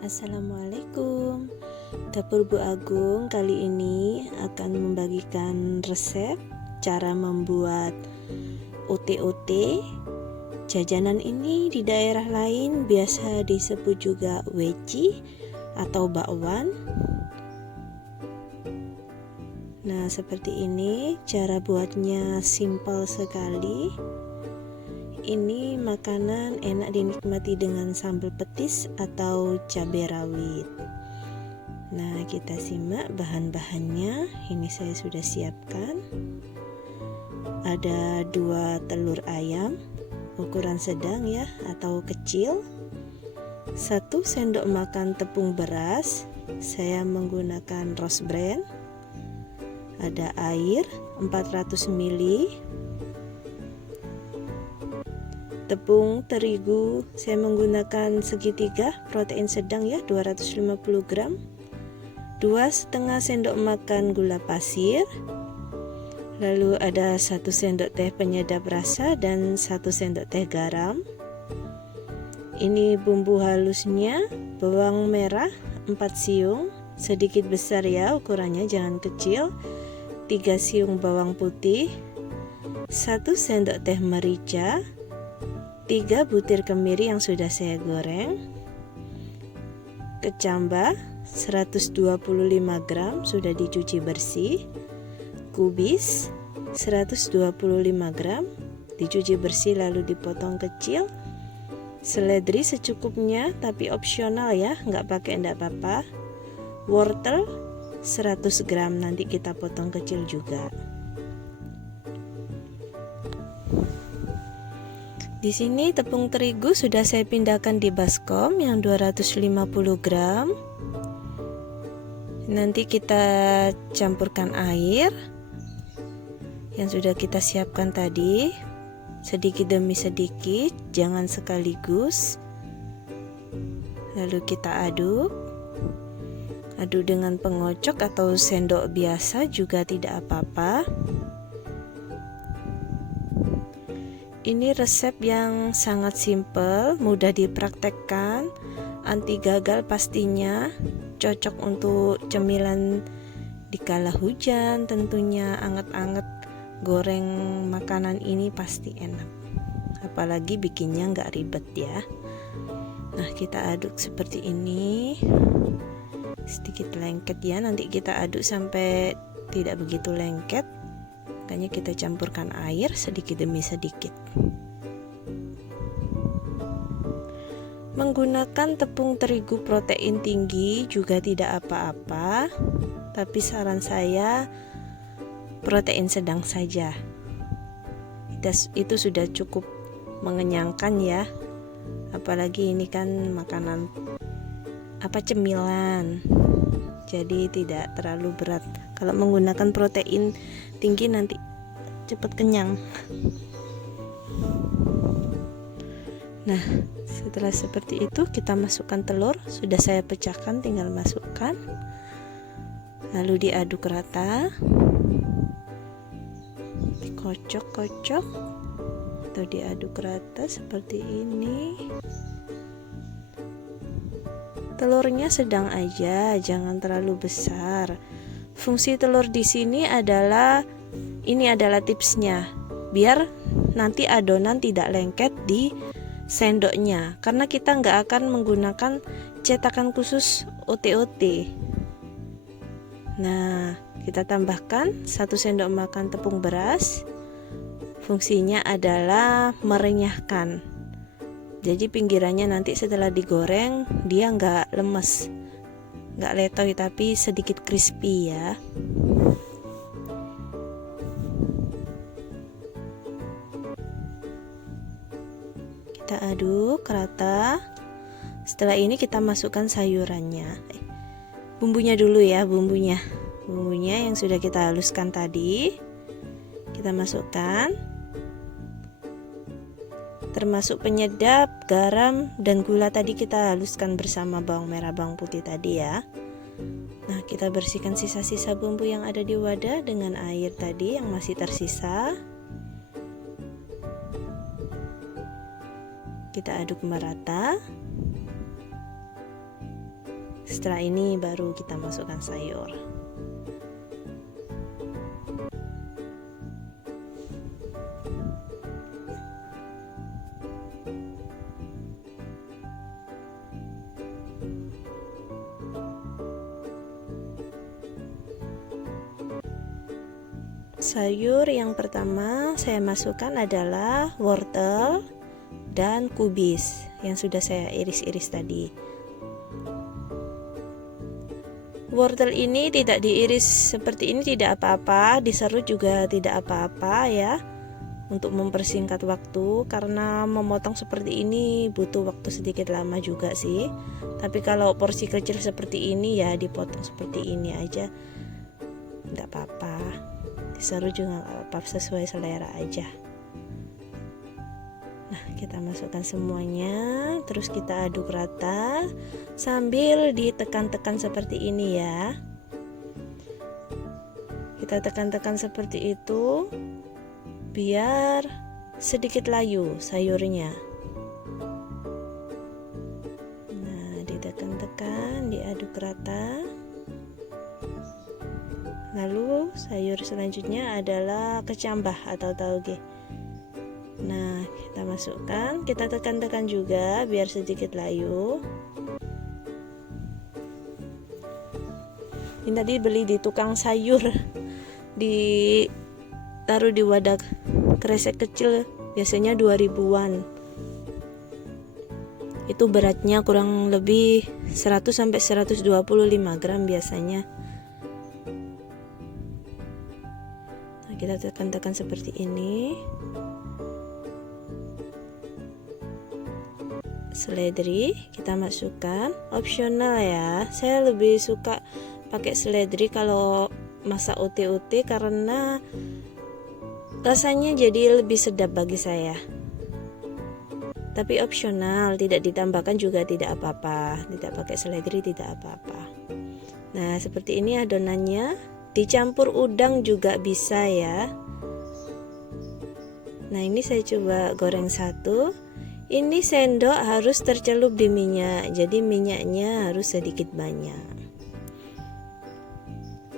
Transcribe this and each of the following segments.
Assalamualaikum. Dapur Bu Agung kali ini akan membagikan resep cara membuat ote-ote. Jajanan ini di daerah lain biasa disebut juga weci atau bakwan. Nah, seperti ini cara buatnya, simpel sekali. Ini makanan enak dinikmati dengan sambal petis atau cabai rawit. Nah, kita simak bahan-bahannya. Ini saya sudah siapkan. Ada 2 telur ayam ukuran sedang ya atau kecil. 1 sendok makan tepung beras. Saya menggunakan Rose Bran. Ada air 400 ml. Tepung terigu saya menggunakan segitiga, protein sedang ya, 250 gram. 2,5 sendok makan gula pasir. Lalu ada 1 sendok teh penyedap rasa dan 1 sendok teh garam. Ini bumbu halusnya, bawang merah 4 siung, sedikit besar ya ukurannya, jangan kecil. 3 siung bawang putih, 1 sendok teh merica, 3 butir kemiri yang sudah saya goreng, kecambah 125 gram sudah dicuci bersih, kubis 125 gram dicuci bersih lalu dipotong kecil, seledri secukupnya tapi opsional ya, nggak pakai enggak apa-apa, wortel 100 gram nanti kita potong kecil juga. Di sini tepung terigu sudah saya pindahkan di baskom yang 250 gram. Nanti kita campurkan air yang sudah kita siapkan tadi, sedikit demi sedikit, jangan sekaligus. Lalu kita aduk. Aduk dengan pengocok atau sendok biasa juga tidak apa-apa. Ini resep yang sangat simpel, mudah dipraktekkan, anti gagal pastinya, cocok untuk cemilan di kala hujan tentunya, anget-anget goreng makanan ini pasti enak. Apalagi bikinnya nggak ribet ya. Nah, kita aduk seperti ini, sedikit lengket ya, nanti kita aduk sampai tidak begitu lengket. Makanya kita campurkan air sedikit demi sedikit. Menggunakan tepung terigu protein tinggi juga tidak apa-apa, tapi saran saya protein sedang saja. Itu sudah cukup mengenyangkan ya. Apalagi ini kan makanan cemilan. Jadi tidak terlalu berat. Kalau menggunakan protein tinggi nanti cepat kenyang. Nah, setelah seperti itu kita masukkan telur, sudah saya pecahkan, tinggal masukkan. Lalu diaduk rata. Dikocok-kocok atau diaduk rata seperti ini. Telurnya sedang aja, jangan terlalu besar. Fungsi telur di sini adalah, ini adalah tipsnya, biar nanti adonan tidak lengket di sendoknya, karena kita nggak akan menggunakan cetakan khusus ote-ote. Nah, kita tambahkan 1 sendok makan tepung beras. Fungsinya adalah merenyahkan. Jadi pinggirannya nanti setelah digoreng dia nggak lemes, nggak letoy, tapi sedikit crispy ya. Kita aduk rata. Setelah ini kita masukkan sayurannya. Bumbunya dulu ya, bumbunya yang sudah kita haluskan tadi. Kita masukkan. Termasuk penyedap, garam, dan gula tadi kita haluskan bersama bawang merah, bawang putih tadi ya. Nah, kita bersihkan sisa-sisa bumbu yang ada di wadah dengan air tadi yang masih tersisa. Kita aduk merata. Setelah ini baru kita masukkan sayur. Sayur yang pertama saya masukkan adalah wortel dan kubis yang sudah saya iris-iris tadi. Wortel ini tidak diiris seperti ini tidak apa-apa, diserut juga tidak apa-apa ya, untuk mempersingkat waktu, karena memotong seperti ini butuh waktu sedikit lama juga sih. Tapi kalau porsi kecil seperti ini ya dipotong seperti ini aja, tidak apa-apa. Diserut juga nggak apa-apa, sesuai selera aja. Nah, kita masukkan semuanya, terus kita aduk rata sambil ditekan-tekan seperti ini ya. Kita tekan-tekan seperti itu biar sedikit layu sayurnya. Nah, ditekan-tekan, diaduk rata. Lalu sayur selanjutnya adalah kecambah atau tauge. Nah, kita masukkan, kita tekan-tekan juga biar sedikit layu. Ini tadi beli di tukang sayur, ditaruh di wadah kresek kecil, biasanya 2000-an. Itu beratnya kurang lebih 100 sampai 125 gram biasanya. Nah, kita tekan-tekan seperti ini. Seledri kita masukkan, opsional ya. Saya lebih suka pakai seledri kalau masak ute-ute karena rasanya jadi lebih sedap bagi saya. Tapi opsional, tidak ditambahkan juga tidak apa-apa. Tidak pakai seledri tidak apa-apa. Nah, seperti ini adonannya. Dicampur udang juga bisa ya. Nah, ini saya coba goreng satu. Ini sendok harus tercelup di minyak, jadi minyaknya harus sedikit banyak.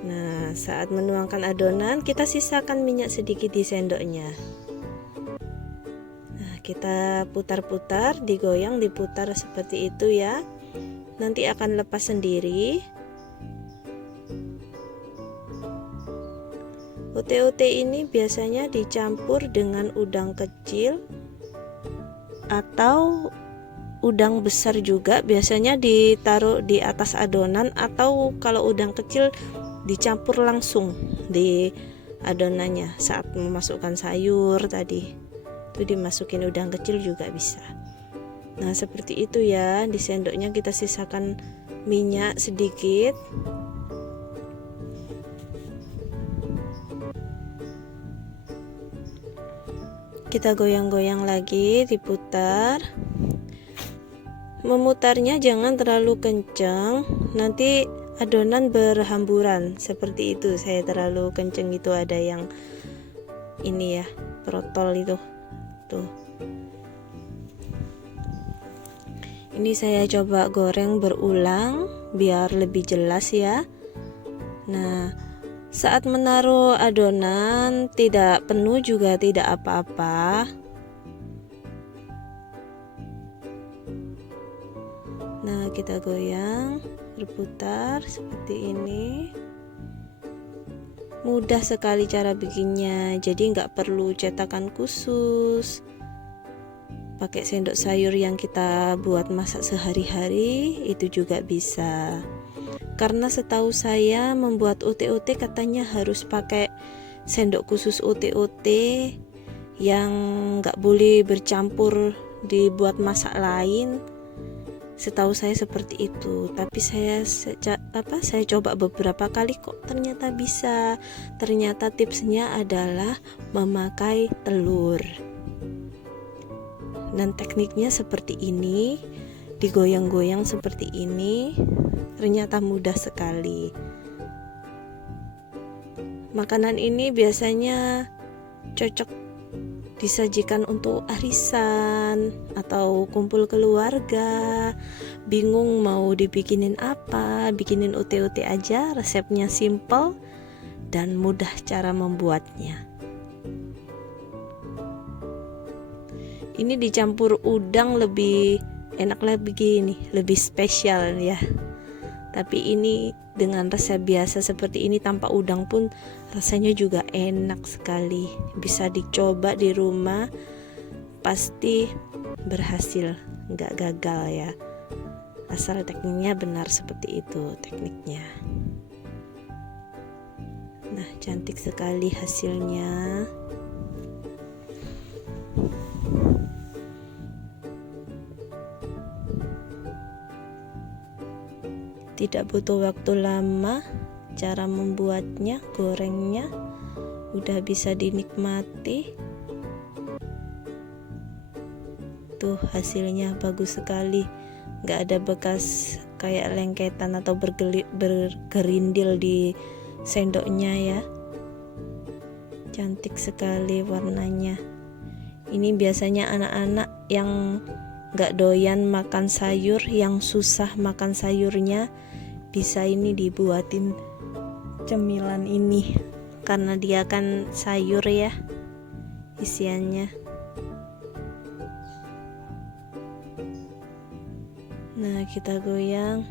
Nah, saat menuangkan adonan, kita sisakan minyak sedikit di sendoknya. Nah, kita putar-putar, digoyang, diputar seperti itu ya. Nanti akan lepas sendiri. Ute-ute ini biasanya dicampur dengan udang kecil atau udang besar juga, biasanya ditaruh di atas adonan, atau kalau udang kecil dicampur langsung di adonannya saat memasukkan sayur tadi. Itu dimasukin udang kecil juga bisa. Nah, seperti itu ya. Di sendoknya kita sisakan minyak sedikit. Kita goyang-goyang lagi, diputar. Memutarnya jangan terlalu kencang, nanti adonan berhamburan seperti itu. Saya terlalu kencang itu, ada yang ini ya, protol itu. Tuh. Ini saya coba goreng berulang biar lebih jelas ya. Nah, saat menaruh adonan tidak penuh juga tidak apa-apa. Nah, kita goyang, berputar seperti ini. Mudah sekali cara bikinnya, jadi nggak perlu cetakan khusus. Pakai sendok sayur yang kita buat masak sehari-hari itu juga bisa. Karena setahu saya membuat ute-ute katanya harus pakai sendok khusus ute-ute yang nggak boleh bercampur dibuat masak lain. Setahu saya seperti itu. Tapi saya coba beberapa kali kok ternyata bisa. Ternyata tipsnya adalah memakai telur. Dan tekniknya seperti ini, digoyang-goyang seperti ini. Ternyata mudah sekali. Makanan ini biasanya cocok disajikan untuk arisan atau kumpul keluarga, bingung mau dibikinin apa, bikinin ute-ute aja. Resepnya simple dan mudah cara membuatnya. Ini dicampur udang lebih enak lagi begini, lebih spesial ya. Tapi ini dengan resep biasa seperti ini tanpa udang pun rasanya juga enak sekali. Bisa dicoba di rumah, pasti berhasil, nggak gagal ya. Asal tekniknya benar seperti itu tekniknya. Nah, cantik sekali hasilnya. Tidak butuh waktu lama, cara membuatnya, gorengnya udah bisa dinikmati. Tuh hasilnya bagus sekali, nggak ada bekas kayak lengketan atau bergerindil di sendoknya ya. Cantik sekali warnanya. Ini biasanya anak-anak yang nggak doyan makan sayur, yang susah makan sayurnya, bisa ini dibuatin cemilan ini karena dia kan sayur ya isiannya. Nah, kita goyang.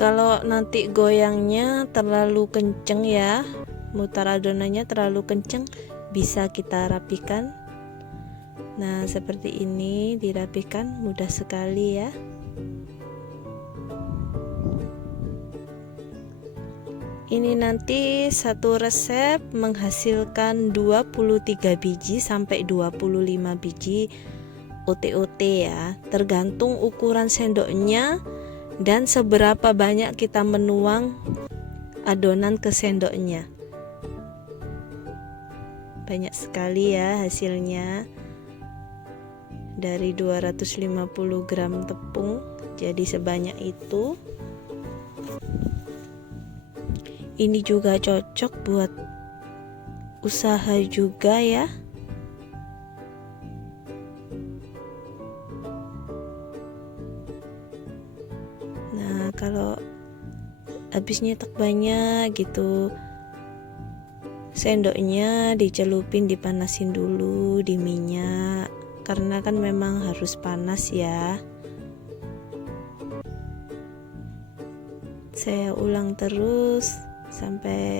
Kalau nanti goyangnya terlalu kenceng ya, mutar adonannya terlalu kenceng, bisa kita rapikan. Nah, seperti ini dirapikan, mudah sekali ya. Ini nanti satu resep menghasilkan 23 biji sampai 25 biji ute-ute ya, tergantung ukuran sendoknya dan seberapa banyak kita menuang adonan ke sendoknya. Banyak sekali ya hasilnya. Dari 250 gram tepung jadi sebanyak itu. Ini juga cocok buat usaha juga ya. Nah, kalau habis nyetak banyak gitu, sendoknya dicelupin, dipanasin dulu di minyak, karena kan memang harus panas ya. Saya ulang terus sampai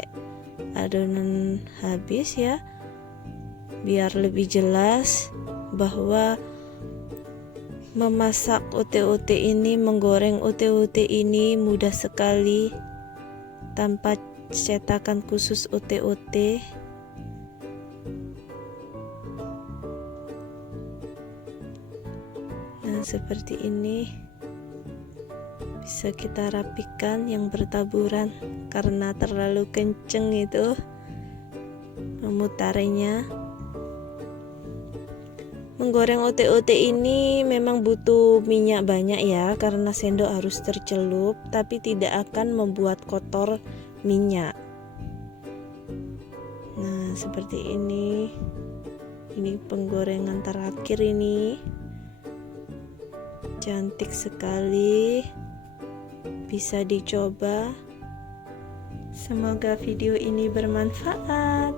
adonan habis ya, biar lebih jelas bahwa memasak ute-ute ini, menggoreng ute-ute ini mudah sekali tanpa cetakan khusus ute-ute. Nah, seperti ini bisa kita rapikan yang bertaburan karena terlalu kenceng itu memutarnya. Menggoreng ute-ute ini memang butuh minyak banyak ya, karena sendok harus tercelup, tapi tidak akan membuat kotor minyak. Nah, seperti ini. Ini penggorengan terakhir ini. Cantik sekali. Bisa dicoba. Semoga video ini bermanfaat.